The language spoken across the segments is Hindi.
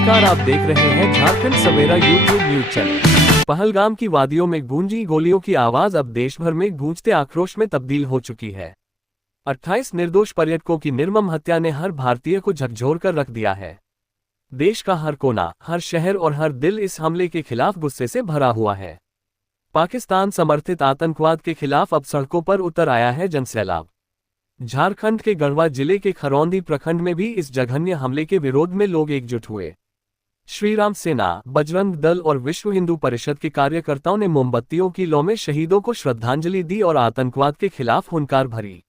नमस्कार, आप देख रहे हैं झारखंड सवेरा यूट्यूब न्यूज चैनल। पहलगाम की वादियों में गूंजी गोलियों की आवाज अब देश भर में गूंजते आक्रोश में तब्दील हो चुकी है। 28 निर्दोष पर्यटकों की निर्मम हत्या ने हर भारतीय को झकझोर कर रख दिया है। देश का हर कोना, हर शहर और हर दिल इस हमले के खिलाफ गुस्से से भरा हुआ है। पाकिस्तान समर्थित आतंकवाद के खिलाफ अब सड़कों पर उतर आया है जनसैलाब। झारखंड के गढ़वा जिले के खरौंदी प्रखंड में भी इस जघन्य हमले के विरोध में लोग एकजुट हुए। श्रीराम सेना, बजरंग दल और विश्व हिंदू परिषद के कार्यकर्ताओं ने मोमबत्तियों की लौ में शहीदों को श्रद्धांजलि दी और आतंकवाद के खिलाफ हुंकार भरी।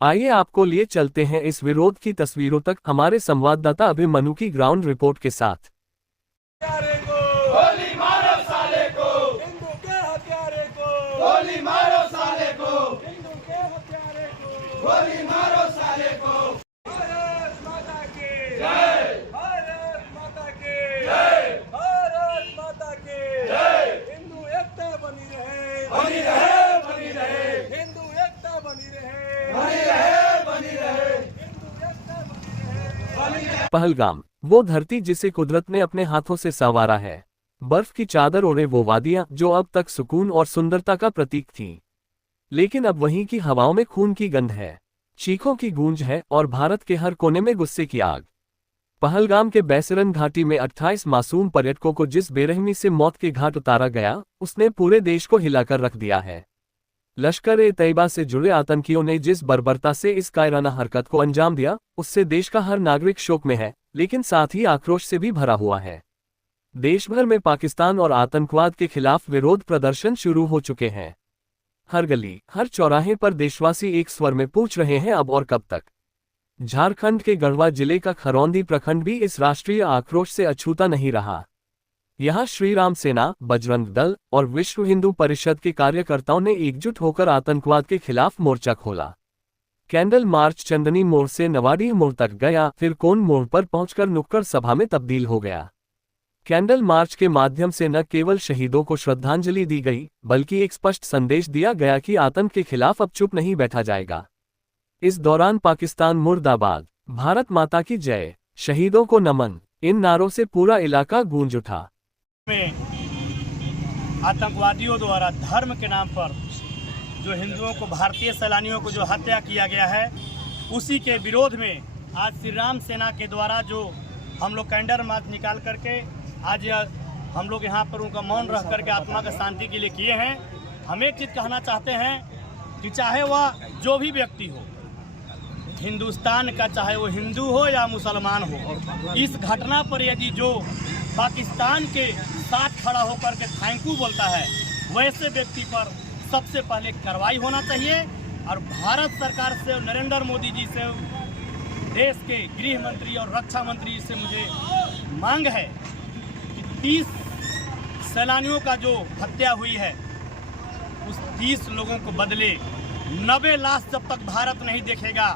आइए आपको लिए चलते हैं इस विरोध की तस्वीरों तक, हमारे संवाददाता अभिमन्यु की ग्राउंड रिपोर्ट के साथ। गोली मारो साले को, भारत माता की जय, भारत माता की जय, भारत माता की जय। हिंदू एकता बनी रहे, बनी रहे, बनी रहे, हिंदू एकता बनी रहे, बनी रहे, बनी रहे, हिंदू एकता बनी रहे, बनी रहे। पहलगाम, वो धरती जिसे कुदरत ने अपने हाथों से संवारा है। बर्फ की चादर ओढ़े वो वादियां जो अब तक सुकून और सुंदरता का प्रतीक थीं, लेकिन अब वहीं की हवाओं में खून की गंध है, चीखों की गूंज है और भारत के हर कोने में गुस्से की आग। पहलगाम के बैसरन घाटी में 28 मासूम पर्यटकों को जिस बेरहमी से मौत के घाट उतारा गया, उसने पूरे देश को हिलाकर रख दिया है। लश्कर-ए-तैयबा से जुड़े आतंकियों ने जिस बर्बरता से इस कायराना हरकत को अंजाम दिया, उससे देश का हर नागरिक शोक में है, लेकिन साथ ही आक्रोश से भी भरा हुआ है। देश भर में पाकिस्तान और आतंकवाद के खिलाफ विरोध प्रदर्शन शुरू हो चुके हैं। हर गली, हर चौराहे पर देशवासी एक स्वर में पूछ रहे हैं, अब और कब तक। झारखंड के गढ़वा जिले का खरौंदी प्रखंड भी इस राष्ट्रीय आक्रोश से अछूता नहीं रहा। यहां श्रीराम सेना, बजरंग दल और विश्व हिंदू परिषद के कार्यकर्ताओं ने एकजुट होकर आतंकवाद के खिलाफ मोर्चा खोला। कैंडल मार्च चंदनी मोड़ से नवाडी मोड़ तक गया, फिर कोन मोड़ पर पहुंचकर नुक्कड़ सभा में तब्दील हो गया। कैंडल मार्च के माध्यम से न केवल शहीदों को श्रद्धांजलि दी गई, बल्कि एक स्पष्ट संदेश दिया गया कि आतंक के खिलाफ अब चुप नहीं बैठा जाएगा। इस दौरान पाकिस्तान मुर्दाबाद, भारत माता की जय, शहीदों को नमन, इन नारों से पूरा इलाका गूंज उठा। आतंकवादियों द्वारा धर्म के नाम पर जो हिंदुओं को, भारतीय सैलानियों को जो हत्या किया गया है, उसी के विरोध में आज श्री राम सेना के द्वारा जो हम लोग कैंडल मार्च निकाल करके आज हम लोग यहाँ पर उनका मौन रह करके आत्मा का शांति के लिए किए हैं। हम एक चीज़ कहना चाहते हैं कि चाहे वह जो भी व्यक्ति हो, हिंदुस्तान का, चाहे वो हिंदू हो या मुसलमान हो, इस घटना पर यदि जो पाकिस्तान के साथ खड़ा होकर के थैंक यू बोलता है, वैसे व्यक्ति पर सबसे पहले कार्रवाई होना चाहिए। और भारत सरकार से, नरेंद्र मोदी जी से, देश के गृह मंत्री और रक्षा मंत्री से मुझे मांग है, 30 सैलानियों का जो हत्या हुई है, उस 30 लोगों को बदले 90 लाश जब तक भारत नहीं देखेगा,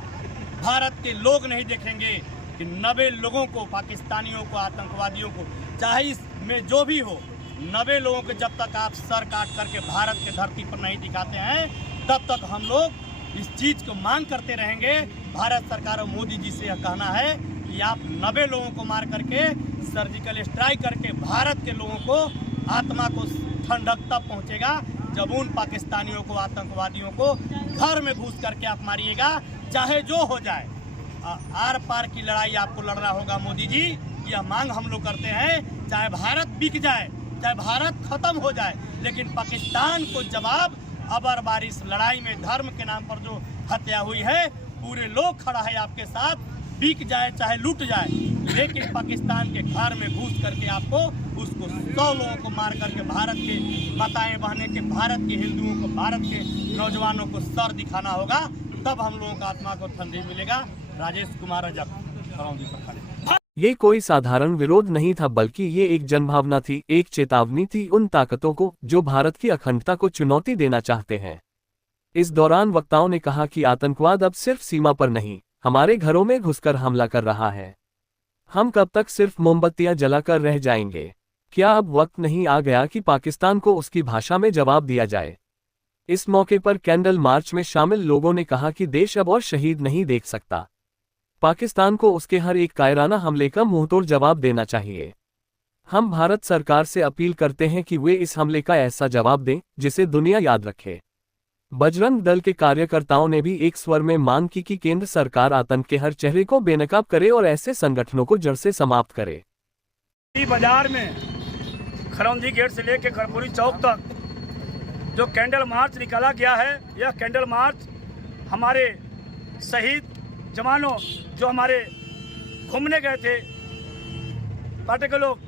भारत के लोग नहीं देखेंगे कि 90 लोगों को, पाकिस्तानियों को, आतंकवादियों को, चाहे इसमें जो भी हो, 90 लोगों के जब तक आप सर काट करके भारत के धरती पर नहीं दिखाते हैं, तब तक हम लोग इस चीज़ को मांग करते रहेंगे। भारत सरकार और मोदी जी से यह कहना है कि आप 90 लोगों को मार करके, सर्जिकल स्ट्राइक करके भारत के लोगों को, आत्मा को ठंडक तब पहुंचेगा जब उन पाकिस्तानियों को, आतंकवादियों को घर में घुस करके आप मारिएगा, चाहे जो हो जाए। आर पार की लड़ाई आपको लड़ना होगा मोदी जी, यह मांग हम लोग करते हैं। चाहे भारत बिक जाए, चाहे भारत खत्म हो जाए, लेकिन पाकिस्तान को जवाब अबर बारिश लड़ाई में धर्म के नाम पर जो हत्या हुई है, पूरे लोग खड़ा है आपके साथ, बिक जाए चाहे लूट जाए, लेकिन पाकिस्तान के घर में घुस करके आपको उसको 100 लोगों को मार करके भारत के माताएं बहनें के, भारत के हिंदुओं को, भारत के नौजवानों को सर दिखाना होगा, तब हम लोगों का आत्मा को ठंडी मिलेगा। राजेश कुमार रजक, खरौंदी प्रखंड। ये कोई साधारण विरोध नहीं था, बल्कि ये एक जनभावना थी, एक चेतावनी थी उन ताकतों को जो भारत की अखंडता को चुनौती देना चाहते हैं। इस दौरान वक्ताओं ने कहा कि आतंकवाद अब सिर्फ सीमा पर नहीं, हमारे घरों में घुसकर हमला कर रहा है। हम कब तक सिर्फ मोमबत्तियां जलाकर रह जाएंगे? क्या अब वक्त नहीं आ गया कि पाकिस्तान को उसकी भाषा में जवाब दिया जाए? इस मौके पर कैंडल मार्च में शामिल लोगों ने कहा कि देश अब और शहीद नहीं देख सकता। पाकिस्तान को उसके हर एक कायराना हमले का मुंहतोड़ जवाब देना चाहिए। हम भारत सरकार से अपील करते हैं कि वे इस हमले का ऐसा जवाब दें जिसे दुनिया याद रखे। बजरंग दल के कार्यकर्ताओं ने भी एक स्वर में मांग की कि केंद्र सरकार आतंक के हर चेहरे को बेनकाब करे और ऐसे संगठनों को जड़ से समाप्त करे। बाजार में खरौंदी गेट से लेकर खरपुरी चौक तक जो कैंडल मार्च निकाला गया है, यह कैंडल मार्च हमारे शहीद जवानों जो हमारे घूमने गए थे पार्टी के लोग,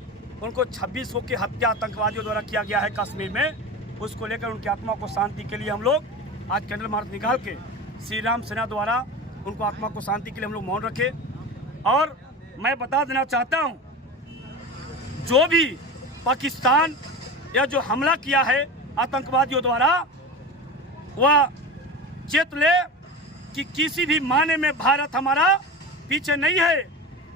उनको 26 की हत्या आतंकवादियों द्वारा किया गया है कश्मीर में, उसको लेकर उनकी आत्मा को शांति के लिए हम लोग आज कैंडल मार्च निकाल के श्री राम सेना द्वारा उनको आत्मा को शांति के लिए हम लोग मौन रखे। और मैं बता देना चाहता हूँ, जो भी पाकिस्तान या जो हमला किया है आतंकवादियों द्वारा, वह चेत ले कि किसी भी मायने में भारत हमारा पीछे नहीं है।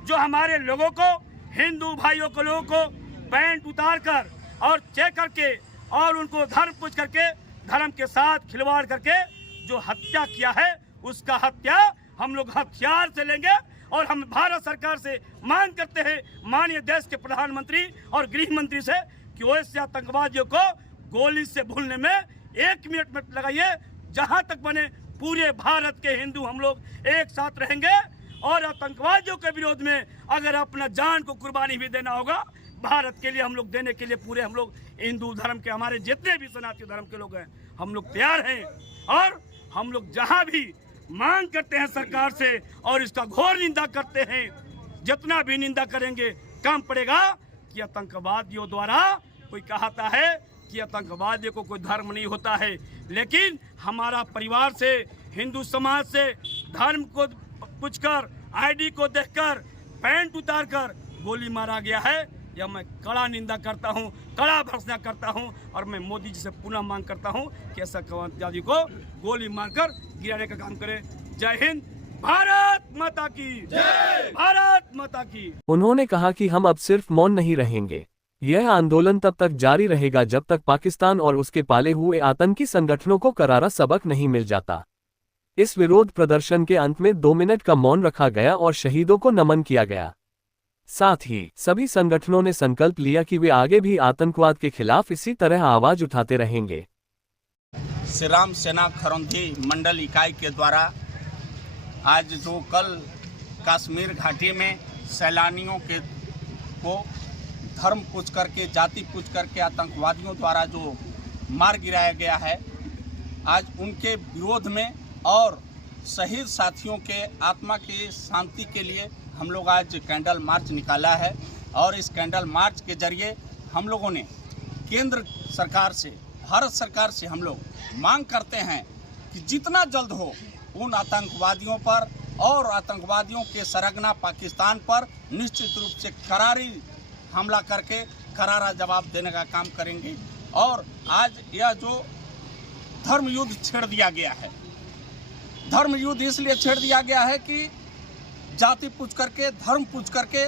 जो हमारे लोगों को, हिंदू भाइयों को, लोगों को पैंट उतार कर और चेक करके और उनको धर्म पूछ करके धर्म के साथ खिलवाड़ करके जो हत्या किया है, उसका हत्या हम लोग हथियार से लेंगे। और हम भारत सरकार से मांग करते हैं, माननीय देश के प्रधानमंत्री और गृह मंत्री से, कि वैसे आतंकवादियों को गोली से भूलने में 1 मिनट मत लगाइए। जहां तक बने पूरे भारत के हिंदू हम लोग एक साथ रहेंगे और आतंकवादियों के विरोध में अगर अपना जान को कुर्बानी भी देना होगा भारत के लिए, हम लोग देने के लिए पूरे हम लोग हिंदू धर्म के, हमारे जितने भी सनातन धर्म के लोग हैं, हम लोग तैयार हैं। और हम लोग जहां भी मांग करते हैं सरकार से और इसका घोर निंदा करते हैं, जितना भी निंदा करेंगे कम पड़ेगा। कि आतंकवादियों द्वारा कोई कहता है कि आतंकवादियों को कोई धर्म नहीं होता है, लेकिन हमारा परिवार से, हिंदू समाज से धर्म को पूछकर, आईडी को देखकर, पैंट उतार कर गोली मारा गया है। यह मैं कड़ा निंदा करता हूं, कड़ा भर्त्सना करता हूं। और मैं मोदी जी से पुनः मांग करता हूं कि ऐसा आतंकवादी को गोली मारकर गिराने का काम करे। जय हिंद, भारत माता की जय, भारत माता की। उन्होंने कहा कि हम अब सिर्फ मौन नहीं रहेंगे, यह आंदोलन तब तक जारी रहेगा जब तक पाकिस्तान और उसके पाले हुए आतंकी संगठनों को करारा सबक नहीं मिल जाता। इस विरोध प्रदर्शन के अंत में 2 मिनट का मौन रखा गया और शहीदों को नमन किया गया। साथ ही सभी संगठनों ने संकल्प लिया कि वे आगे भी आतंकवाद के खिलाफ इसी तरह आवाज उठाते रहेंगे। श्री राम सेना खरौंदी मंडल इकाई के द्वारा आज जो कल कश्मीर घाटी में सैलानियों के को धर्म पूछ करके, जाति पूछ करके आतंकवादियों द्वारा जो मार गिराया गया है, आज उनके विरोध में और शहीद साथियों के आत्मा की शांति के लिए हम लोग आज कैंडल मार्च निकाला है। और इस कैंडल मार्च के जरिए हम लोगों ने केंद्र सरकार से, भारत सरकार से हम लोग मांग करते हैं कि जितना जल्द हो उन आतंकवादियों पर और आतंकवादियों के सरगना पाकिस्तान पर निश्चित रूप से करारी हमला करके करारा जवाब देने का काम करेंगे। और आज यह जो धर्म युद्ध छेड़ दिया गया है, धर्म युद्ध इसलिए छेड़ दिया गया है कि जाति पूछ करके, धर्म पूछ करके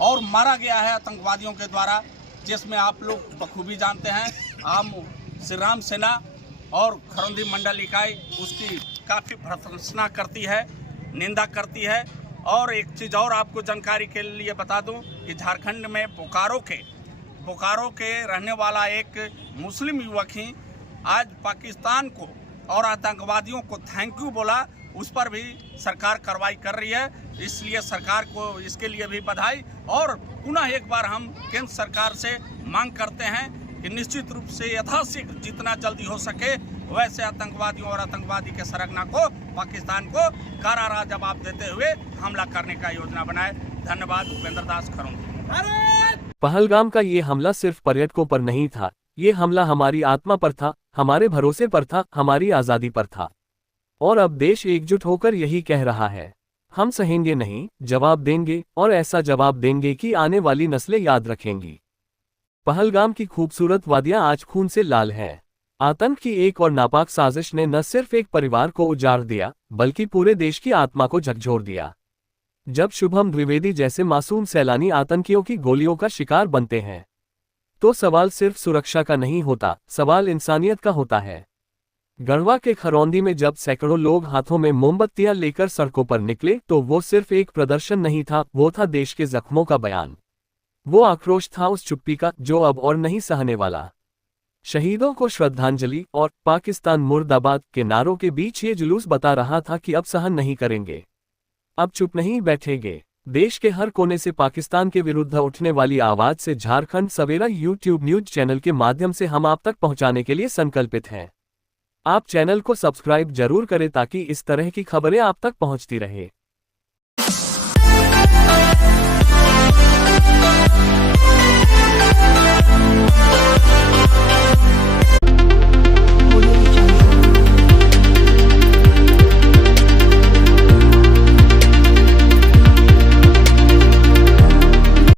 और मारा गया है आतंकवादियों के द्वारा, जिसमें आप लोग बखूबी जानते हैं। हम श्री राम सेना और खरौंदी मंडल इकाई उसकी काफ़ी भर्त्सना करती है, निंदा करती है। और एक चीज़ और आपको जानकारी के लिए बता दूं कि झारखंड में बोकारो के रहने वाला एक मुस्लिम युवक ही आज पाकिस्तान को और आतंकवादियों को थैंक यू बोला, उस पर भी सरकार कार्रवाई कर रही है। इसलिए सरकार को इसके लिए भी बधाई। और पुनः एक बार हम केंद्र सरकार से मांग करते हैं कि निश्चित रूप से यथाशीघ्र जितना जल्दी हो सके वैसे आतंकवादियों और आतंकवादी के सरगना को, पाकिस्तान को करारा जवाब देते हुए हमला करने का योजना बनाए। धन्यवाद। भूपेंद्र दास खरौंदी। पहलगाम का ये हमला सिर्फ पर्यटकों पर नहीं था, ये हमला हमारी आत्मा पर था, हमारे भरोसे पर था, हमारी आज़ादी पर था। और अब देश एकजुट होकर यही कह रहा है, हम सहेंगे नहीं, जवाब देंगे। और ऐसा जवाब देंगे कि आने वाली नस्लें याद रखेंगी। पहलगाम की खूबसूरत वादियां आज खून से लाल हैं। आतंक की एक और नापाक साजिश ने न सिर्फ एक परिवार को उजाड़ दिया, बल्कि पूरे देश की आत्मा को झकझोर दिया। जब शुभम द्विवेदी जैसे मासूम सैलानी आतंकियों की गोलियों का शिकार बनते हैं, तो सवाल सिर्फ सुरक्षा का नहीं होता, सवाल इंसानियत का होता है। गढ़वा के खरौंदी में जब सैकड़ों लोग हाथों में मोमबत्तियां लेकर सड़कों पर निकले तो वो सिर्फ एक प्रदर्शन नहीं था, वो था देश के जख्मों का बयान। वो आक्रोश था उस चुप्पी का जो अब और नहीं सहने वाला। शहीदों को श्रद्धांजलि और पाकिस्तान मुर्दाबाद के नारों के बीच ये जुलूस बता रहा था कि अब सहन नहीं करेंगे, अब चुप नहीं बैठेंगे। देश के हर कोने से पाकिस्तान के विरुद्ध उठने वाली आवाज से झारखंड सवेरा यूट्यूब न्यूज चैनल के माध्यम से हम आप तक पहुंचाने के लिए संकल्पित हैं। आप चैनल को सब्सक्राइब जरूर करें ताकि इस तरह की खबरें आप तक पहुंचती रहे।